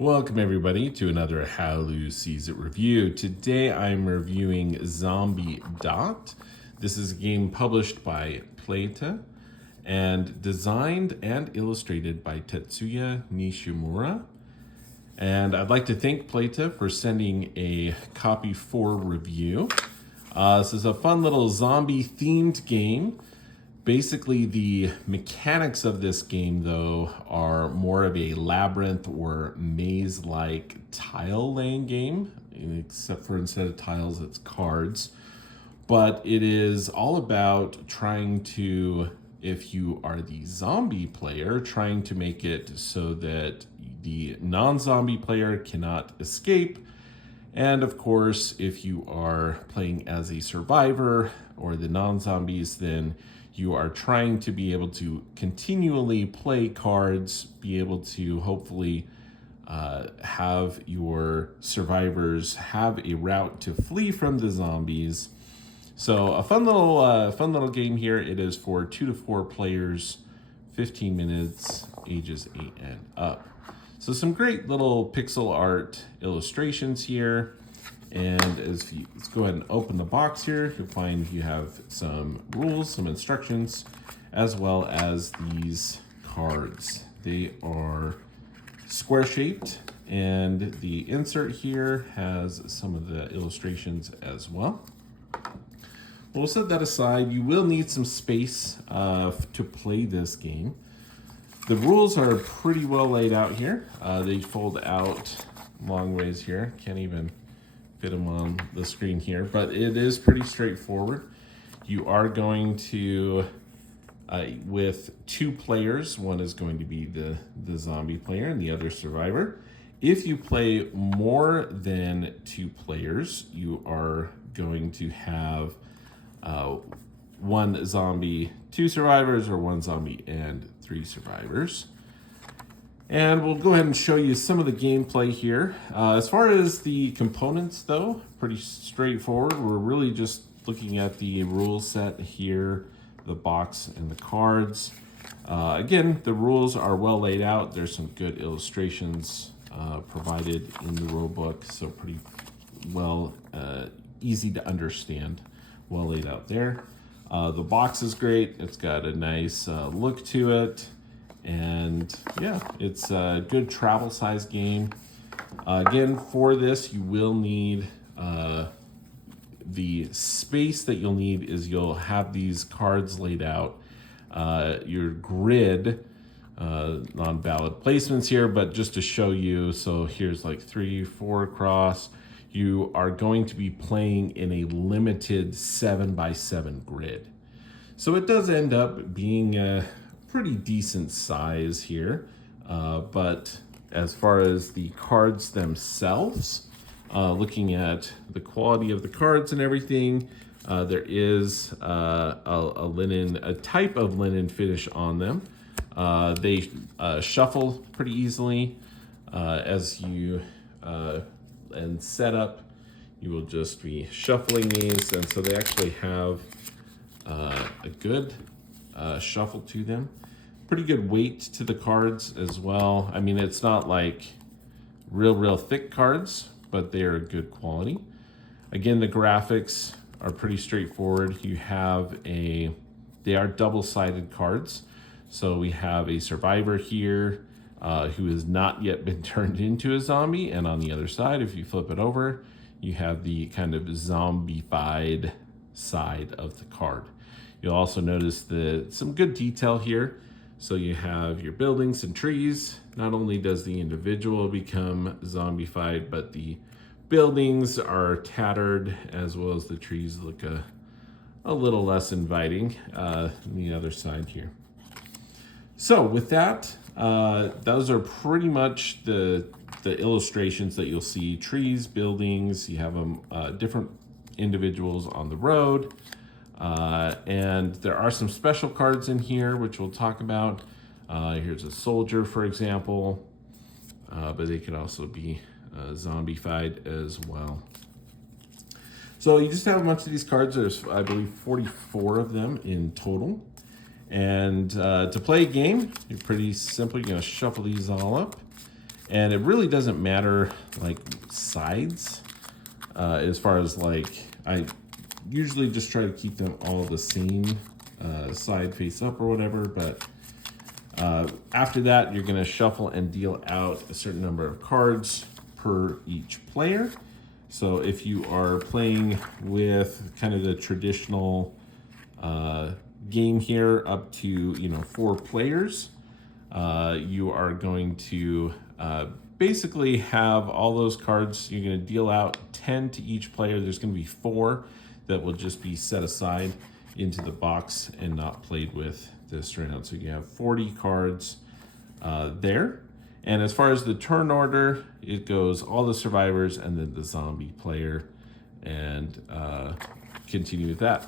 Welcome everybody to another How Lou Sees It review. Today I'm reviewing Zom-bie. This is a game published by Playte and designed and illustrated by Tetsuya Nishimura. And I'd like to thank Playte for sending a copy for review. This is a fun little zombie themed game. Basically, the mechanics of this game, though, are more of a labyrinth or maze-like tile-laying game, except for instead of tiles, it's cards. But it is all about trying to, if you are the zombie player, trying to make it so that the non-zombie player cannot escape. And of course, if you are playing as a survivor or the non-zombies, then you are trying to be able to continually play cards, be able to hopefully have your survivors have a route to flee from the zombies. So a fun little game here. It is for 2 to 4 players, 15 minutes, ages 8 and up. So some great little pixel art illustrations here. And let's go ahead and open the box here. You'll find you have some rules, some instructions, as well as these cards. They are square shaped, and the insert here has some of the illustrations as well. We'll set that aside. You will need some space to play this game. The rules are pretty well laid out here. They fold out long ways here. Can't even fit them on the screen here, but it is pretty straightforward. You are going to, with 2 players, one is going to be the zombie player and the other survivor. If you play more than 2 players, you are going to have 1 zombie, 2 survivors, or 1 zombie and 3 survivors. And we'll go ahead and show you some of the gameplay here. As far as the components, though, pretty straightforward. We're really just looking at the rule set here, the box and the cards. Again, the rules are well laid out. There's some good illustrations provided in the rule book, so pretty well, easy to understand, well laid out there. The box is great. It's got a nice look to it. And yeah, it's a good travel size game. Again, for this, you will need the space that you'll need is you'll have these cards laid out. Your grid, non-valid placements here, but just to show you, so here's like 3, 4 across. You are going to be playing in a limited 7x7 grid. So it does end up being a pretty decent size here, but as far as the cards themselves, looking at the quality of the cards and everything, there is a type of linen finish on them. They shuffle pretty easily as you and set up. You will just be shuffling these, and so they actually have a good shuffle to them. Pretty good weight to the cards as well. I mean, it's not like real thick cards, but they are good quality. Again, the graphics are pretty straightforward. You have they are double-sided cards. So we have a survivor here who has not yet been turned into a zombie. And on the other side, if you flip it over, you have the kind of zombified side of the card. You'll also notice some good detail here. So you have your buildings and trees. Not only does the individual become zombified, but the buildings are tattered, as well as the trees look a little less inviting on the other side here. So with that, those are pretty much the illustrations that you'll see. Trees, buildings, you have different individuals on the road. And there are some special cards in here, which we'll talk about. Here's a soldier, for example, but they could also be zombified as well. So you just have a bunch of these cards. There's, I believe, 44 of them in total. And to play a game, you're pretty simple. You're going to shuffle these all up. And it really doesn't matter like sides as far as like, I usually just try to keep them all the same side face up or whatever, but after that, you're gonna shuffle and deal out a certain number of cards per each player. So if you are playing with kind of the traditional game here up to 4 players, you are going to basically have all those cards. You're going to deal out 10 to each player. There's going to be 4 that will just be set aside into the box and not played with this round. So you have 40 cards there. And as far as the turn order, it goes all the survivors and then the zombie player, and continue with that.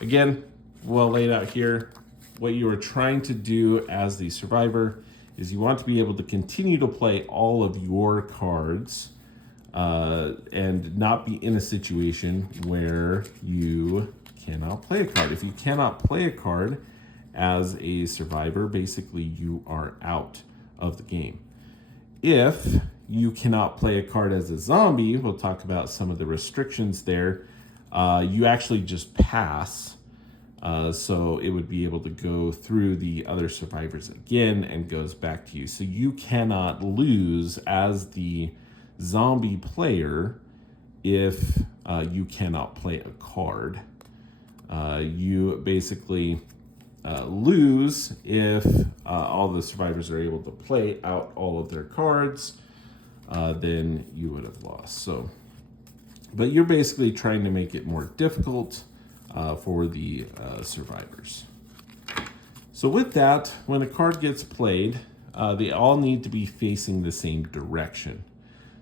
Again, well laid out here. What you are trying to do as the survivor is you want to be able to continue to play all of your cards and not be in a situation where you cannot play a card. If you cannot play a card as a survivor, basically you are out of the game. If you cannot play a card as a zombie, we'll talk about some of the restrictions there. You actually just pass. So it would be able to go through the other survivors again and goes back to you. So you cannot lose as the zombie player if you cannot play a card. You basically lose if all the survivors are able to play out all of their cards, then you would have lost. So, but you're basically trying to make it more difficult for the survivors. So with that, when a card gets played, they all need to be facing the same direction.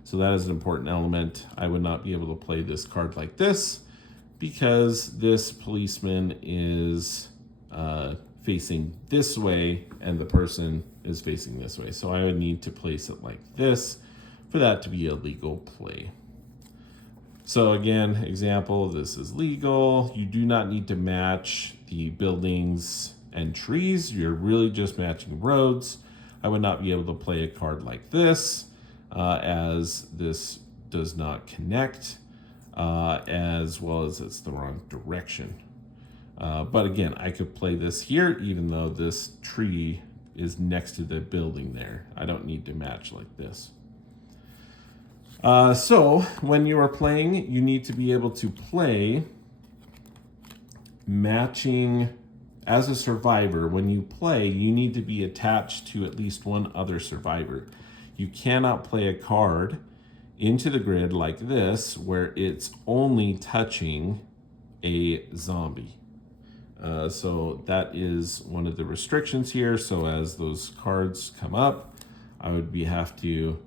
So that is an important element. I would not be able to play this card like this because this policeman is facing this way and the person is facing this way. So I would need to place it like this for that to be a legal play. So again, example, this is legal. You do not need to match the buildings and trees. You're really just matching roads. I would not be able to play a card like this as this does not connect, as well as it's the wrong direction. But again, I could play this here even though this tree is next to the building there. I don't need to match like this. So when you are playing, you need to be able to play matching as a survivor. When you play, you need to be attached to at least one other survivor. You cannot play a card into the grid like this where it's only touching a zombie. So that is one of the restrictions here. So as those cards come up, I would have to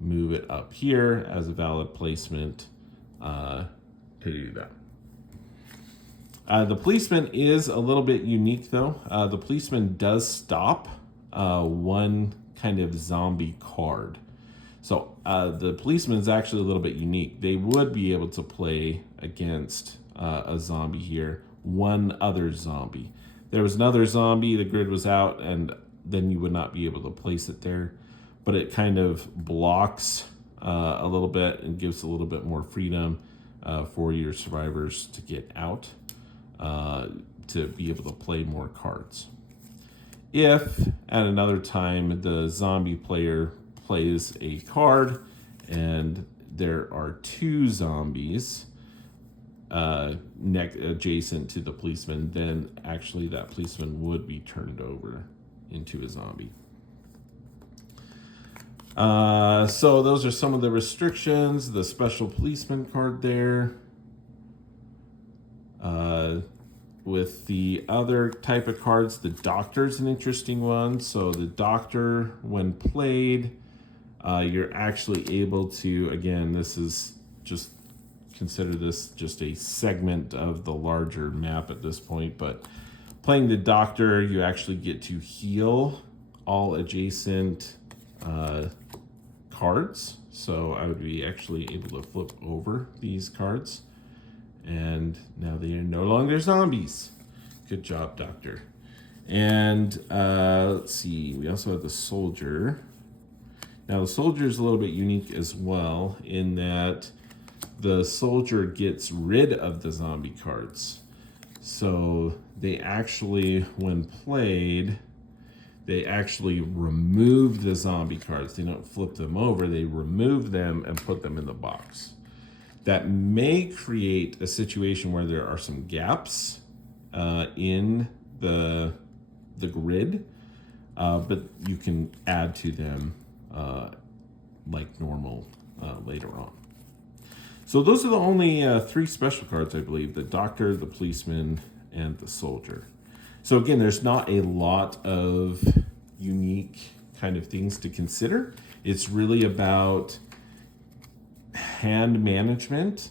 move it up here as a valid placement to do that. The policeman is a little bit unique though. The policeman does stop one kind of zombie card. So the policeman is actually a little bit unique. They would be able to play against a zombie here, one other zombie. There was another zombie, the grid was out, and then you would not be able to place it there. But it kind of blocks a little bit and gives a little bit more freedom for your survivors to get out to be able to play more cards. If at another time the zombie player plays a card and there are 2 zombies adjacent to the policeman, then actually that policeman would be turned over into a zombie. So those are some of the restrictions. The special policeman card there. With the other type of cards, the doctor's an interesting one. So the doctor, when played, you're actually able to, again, this is just, consider this just a segment of the larger map at this point, but playing the doctor, you actually get to heal all adjacent cards. So I would be actually able to flip over these cards, and now they are no longer zombies. Good job, doctor. And let's see, we also have the soldier. Now the soldier is a little bit unique as well in that the soldier gets rid of the zombie cards. So they actually, when played, they actually remove the zombie cards. They don't flip them over, they remove them and put them in the box. That may create a situation where there are some gaps in the grid, but you can add to them like normal later on. So those are the only 3 special cards, I believe: the doctor, the policeman, and the soldier. So again, there's not a lot of unique kind of things to consider. It's really about hand management.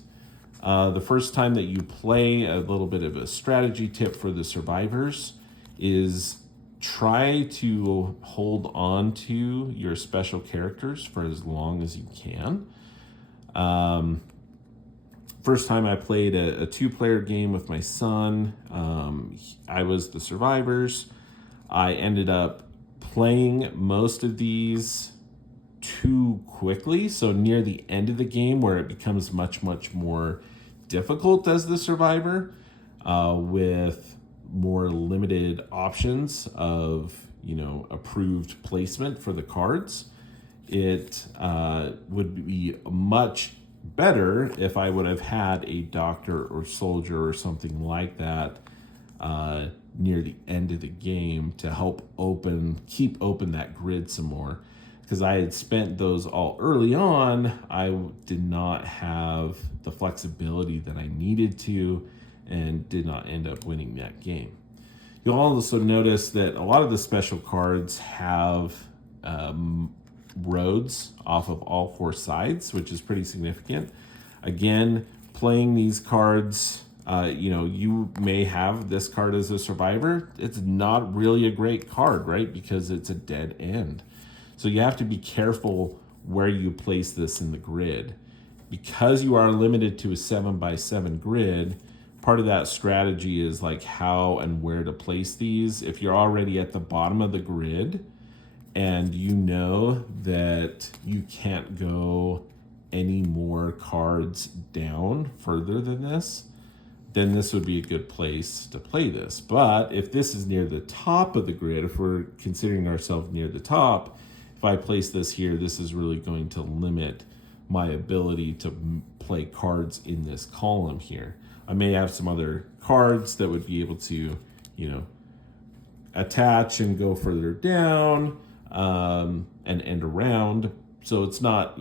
The first time that you play, a little bit of a strategy tip for the survivors is try to hold on to your special characters for as long as you can. First time I played a 2-player game with my son, I was the survivors. I ended up playing most of these too quickly, so near the end of the game where it becomes much more difficult as the survivor, with more limited options of approved placement for the cards. It would be much better if I would have had a doctor or soldier or something like that near the end of the game to help keep open that grid some more. Because I had spent those all early on, I did not have the flexibility that I needed to and did not end up winning that game. You'll also notice that a lot of the special cards have roads off of all 4 sides, which is pretty significant. Again, playing these cards, you may have this card as a survivor. It's not really a great card, right? Because it's a dead end. So you have to be careful where you place this in the grid. Because you are limited to a 7x7 grid, part of that strategy is like how and where to place these. If you're already at the bottom of the grid and you know that you can't go any more cards down further than this, then this would be a good place to play this. But if this is near the top of the grid, if we're considering ourselves near the top, if I place this here, this is really going to limit my ability to play cards in this column here. I may have some other cards that would be able to, attach and go further down and end around. So it's not,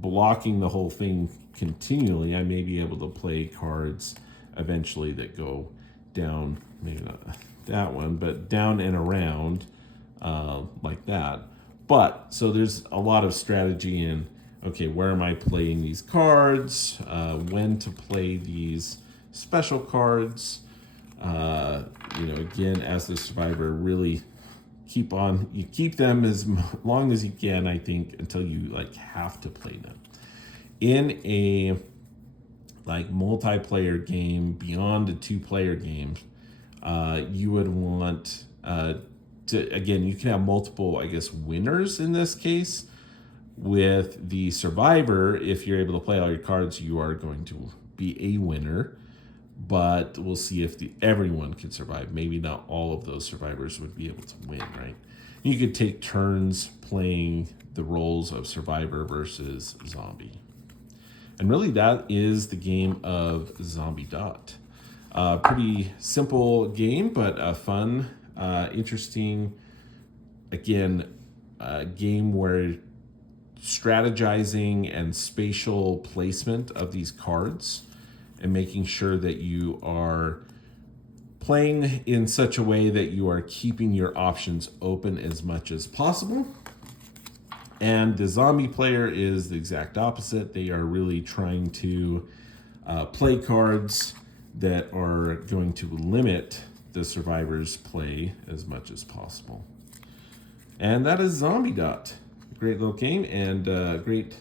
blocking the whole thing continually. I may be able to play cards eventually that go down, maybe not that one, but down and around like that. But so there's a lot of strategy in, okay, where am I playing these cards? When to play these special cards? Again, as the survivor, really keep them as long as you can, I think, until you have to play them. In a multiplayer game beyond a 2-player game, you would want you can have multiple, winners in this case. With the survivor, if you're able to play all your cards, you are going to be a winner. But we'll see if everyone can survive. Maybe not all of those survivors would be able to win, right? You could take turns playing the roles of survivor versus zombie. And really that is the game of Zom-bie. Pretty simple game, but fun, interesting. Again, a game where strategizing and spatial placement of these cards and making sure that you are playing in such a way that you are keeping your options open as much as possible. And the zombie player is the exact opposite. They are really trying to play cards that are going to limit the survivor's play as much as possible. And that is Zom-bie. Great little game, and great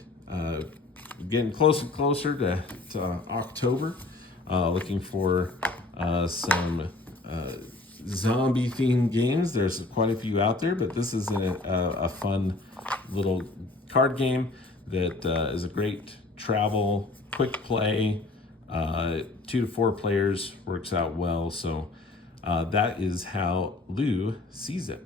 getting closer and closer to October. Looking for some zombie themed games. There's quite a few out there, but this is a fun little card game that is a great travel, quick play. 2 to 4 players works out well. So that is how Lou sees it.